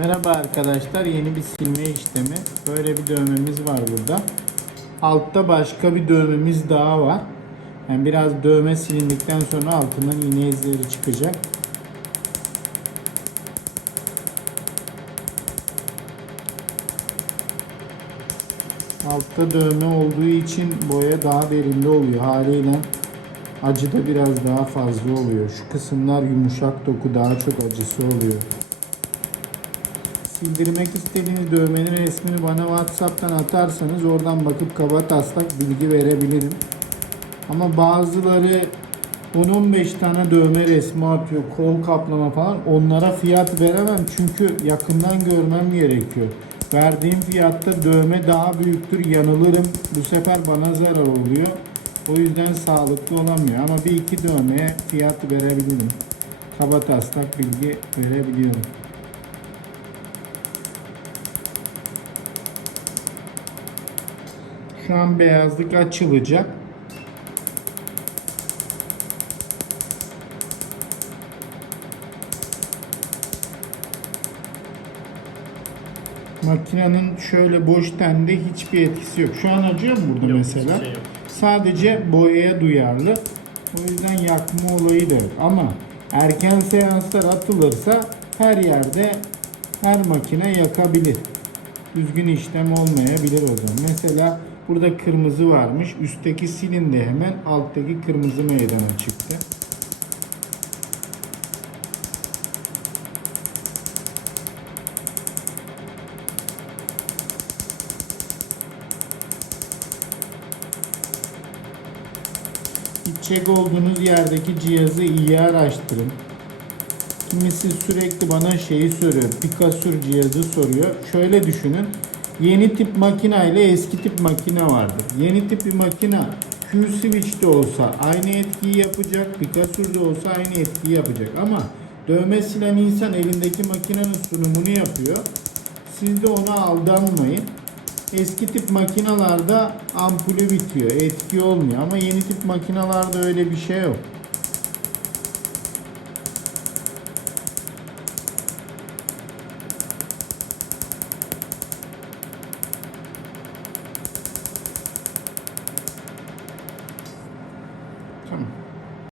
Merhaba arkadaşlar yeni bir silme işlemi. Böyle bir dövmemiz var burada. Altta başka bir dövmemiz daha var. Yani biraz dövme silindikten sonra altından iğne izleri çıkacak. Altta dövme olduğu için boya daha derinde oluyor. Haliyle acı da biraz daha fazla oluyor. Şu kısımlar yumuşak doku daha çok acısı oluyor. Sildirmek istediğiniz dövmenin resmini bana WhatsApp'tan atarsanız oradan bakıp kaba taslak bilgi verebilirim. Ama bazıları 10-15 tane dövme resmi atıyor, kol kaplama falan. Onlara fiyat veremem çünkü yakından görmem gerekiyor. Verdiğim fiyatta dövme daha büyüktür, yanılırım. Bu sefer bana zarar oluyor. O yüzden sağlıklı olamıyor. Ama bir iki dövmeye fiyat verebilirim. Kaba taslak bilgi verebiliyorum. Şu an beyazlık açılacak. Makinenin şöyle boş tende hiçbir etkisi yok. Şu an acıyor mu burada Yok, mesela? şey yok. Sadece boyaya duyarlı. O yüzden yakma olayı da yok. Ama erken seanslar atılırsa her yerde her makine yakabilir. Düzgün işlem olmayabilir zaman. Mesela burada kırmızı varmış. Üstteki silindi hemen. Alttaki kırmızı meydana çıktı. Gidecek olduğunuz yerdeki cihazı iyi araştırın. Kimisi sürekli bana şeyi soruyor. Picasso cihazı soruyor. Şöyle düşünün. Yeni tip makina ile eski tip makine vardır. Yeni tip bir makina Q-Switch'te olsa aynı etkiyi yapacak. Picasso'da olsa aynı etkiyi yapacak. Ama dövme silen insan elindeki makinenin sunumunu yapıyor. Siz de ona aldanmayın. Eski tip makinalarda ampulü bitiyor, etki olmuyor ama yeni tip makinalarda öyle bir şey yok. Welcome.